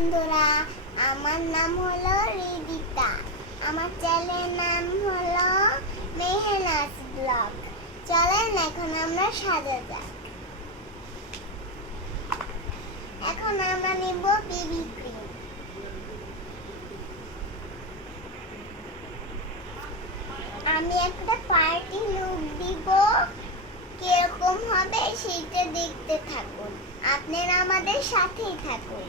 বন্ধুরা, আমার নাম হলো রিদিতা। আমার চ্যানেলের নাম হলো মেহনাস ব্লগ। চলেন এখন আমরা সাজা যাক। এখন আমরা নিব বিবি ক্রিম আমি একটা পার্টি লুক দিব। কীরকম হবে সেইটা দেখতে থাকুন। আপনারা আমাদের সাথেই থাকুন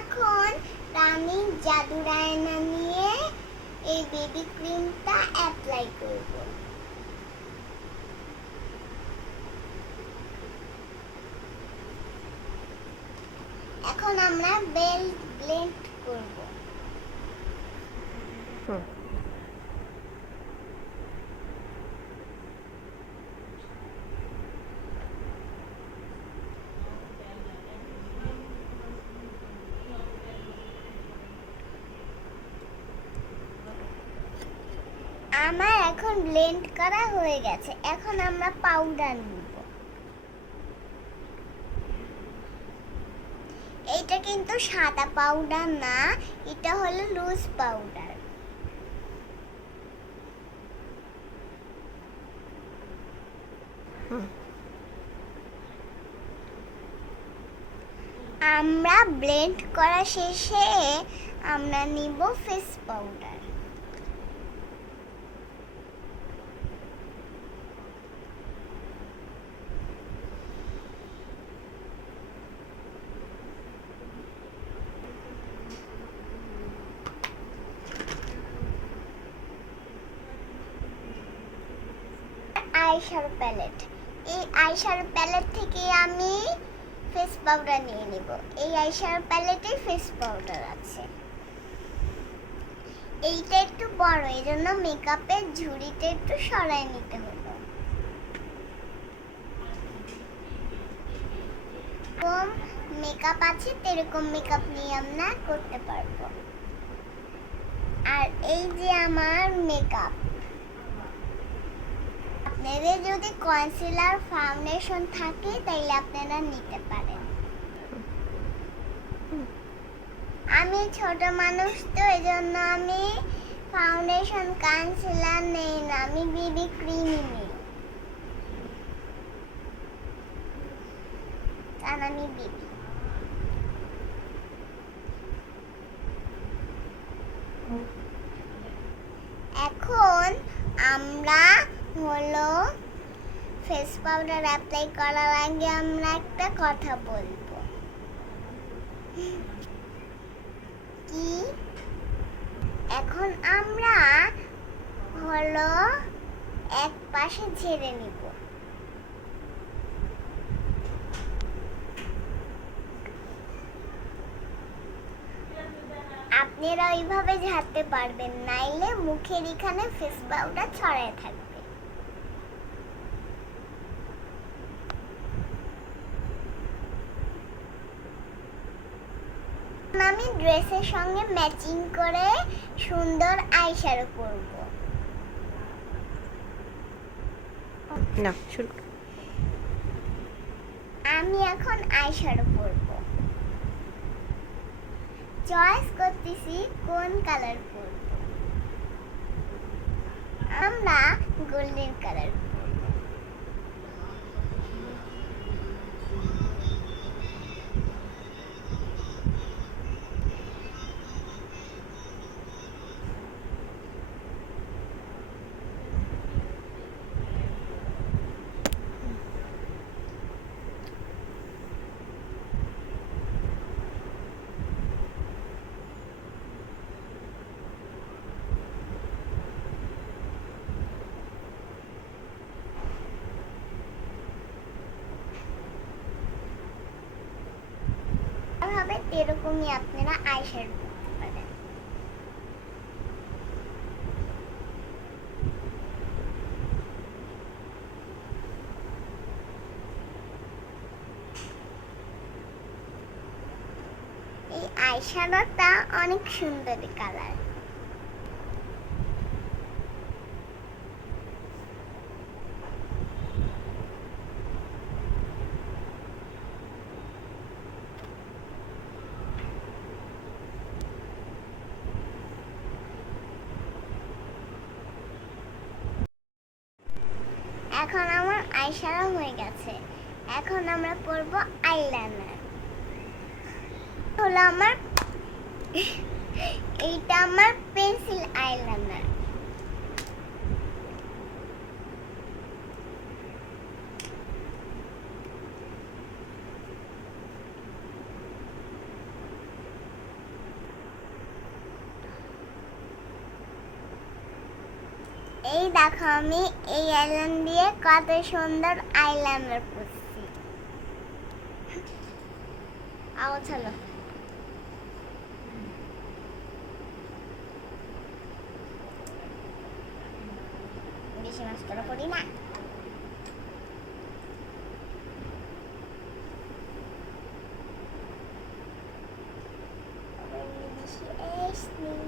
এখন রানী জাদু রায়না নিয়ে এই বেবি ক্রিমটা অ্যাপ্লাই করব। এখন আমরা বেল ব্লেন্ড করব। আমার এখন ব্লেন্ড করা হয়ে গেছে। এখন আমরা পাউডার নিব। এইটা কিন্তু সাদা পাউডার না এটা হলো লুজ পাউডার আমরা ব্লেন্ড করা শেষে আমরা নিব ফেস পাউডার আইশ্যাডো প্যালেট। এই আইশ্যাডো প্যালেট থেকে আমি ফেস পাউডার নিয়ে নিব। এই আইশ্যাডো প্যালেটে ফেস পাউডার আছে। এইটা একটু বড় এই জন্য মেকআপের ঝুড়িটা একটু সরাই নিতে হলো। মেকআপ আছে, তেরকম মেকআপ নিয়ে আমরা করতে পারব। আর এই যে আমার মেকআপ আপনাদের যদি কনসিলার ফাউন্ডেশন থাকে আপনারা নিতে পারেন। আমি ছোট মানুষ তো এই জন্য আমি ফাউন্ডেশন কনসিলার নেই না, আমি বিবি ক্রিমই নেই। কারণ আমি বিবি এখন আমরা হলো ফেস পাউডার অ্যাপ্লাই করার আগে আমরা একটা কথা বলব। কি? এখন আমরা হলো এক পাশে ঝেড়ে নিব। আপনারা ওইভাবে ঝাড়তে পারবেন, নাইলে মুখের এখানে ফেস পাউডার ছড়ায় থাকবে। আমি ড্রেসের সঙ্গে ম্যাচিং করে সুন্দর আইশ্যাডো করব। না শুরু আমি এখন আইশ্যাডো করব। চয়েস করতেছি কোন কালার করব আমরা গোল্ডেন কালার করব হবে এরকমই আপনারা আইশ্যাডো করতে পারেন। এই আইশ্যাডোটা অনেক সুন্দর কালার এখন আমার আইসারা হয়ে গেছে। এখন আমরা পরব আইলাইনার। হলো আমার, এইটা আমার পেন্সিল আইলাইনার। এই দেখো আমি এই আইল্যান্ড দিয়ে কত সুন্দর আইল্যান্ডার করছি। আও চলো বেশি মাস্টারা পড়ি না বেশি এস নেই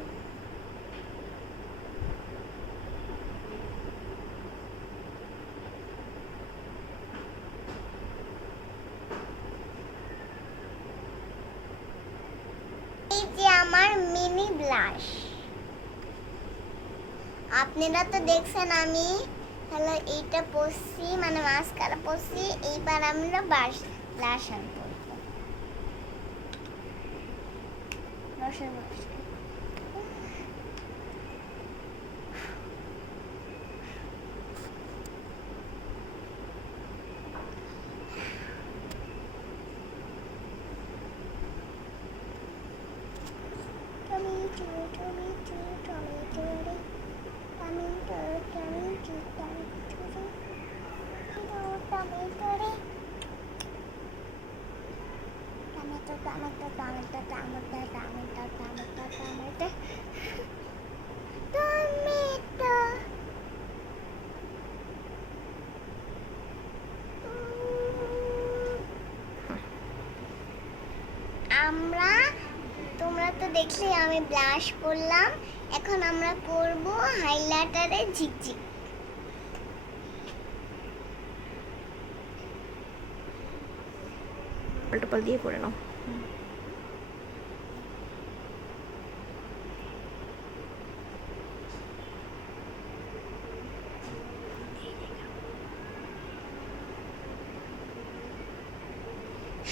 এই যে আমার মিনি আপনারা তো দেখছেন আমি, তাহলে এইটা পড়ছি মানে মাস্কারা পড়ছি এইবার আমরা বাস ব্লাশ আনব। রসের আমরা তো দেখলে আমি ব্লাশ করলাম। এখন আমরা করব হাইলাইটারে ঝিকঝিক। পাল্টো পাল দিয়ে করে নাও।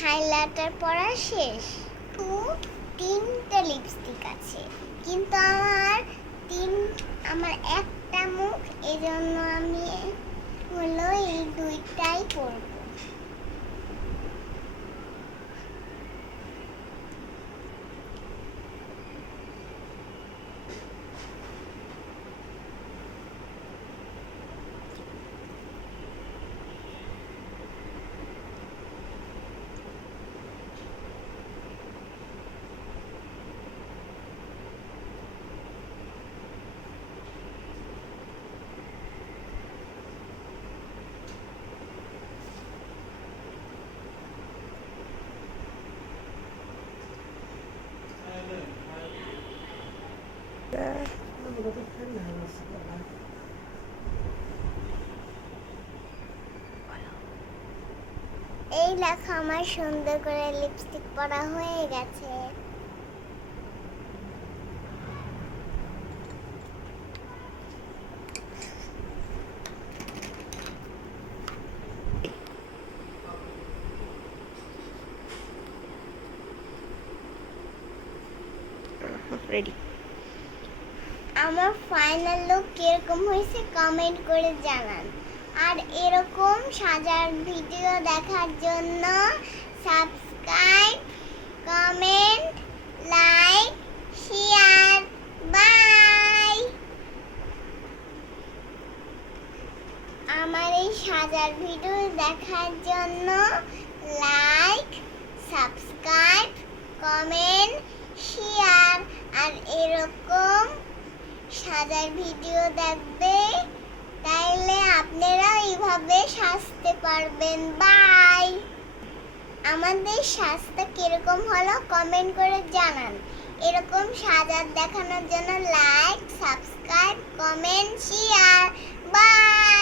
হাইলাইটার পরা শেষ। টু তিনটে লিপস্টিক আছে। কিন্তু আমার তিন, আমার একটা মুখ, এজন্য জন্য আমি হলো এই দুইটাই পরবো। এই লেখা আমার সুন্দর করে লিপস্টিক পরা হয়ে গেছে। রেডি আমার ফাইনাল লুক কীরকম হয়েছে কমেন্ট করে জানান। আর এরকম সাজার ভিডিও দেখার জন্য subscribe comment like share bye আমার এই সাজার ভিডিও দেখার জন্য লাইক সাবস্ক্রাইব কমেন্ট শেয়ার আর এরকম সাজার ভিডিও দেখবে আপনারা এইভাবে সাজতে পারবেন। বাই আমাদের সাজটা কীরকম হলো কমেন্ট করে জানান। এরকম সাজার দেখানোর জন্য like subscribe comment share bye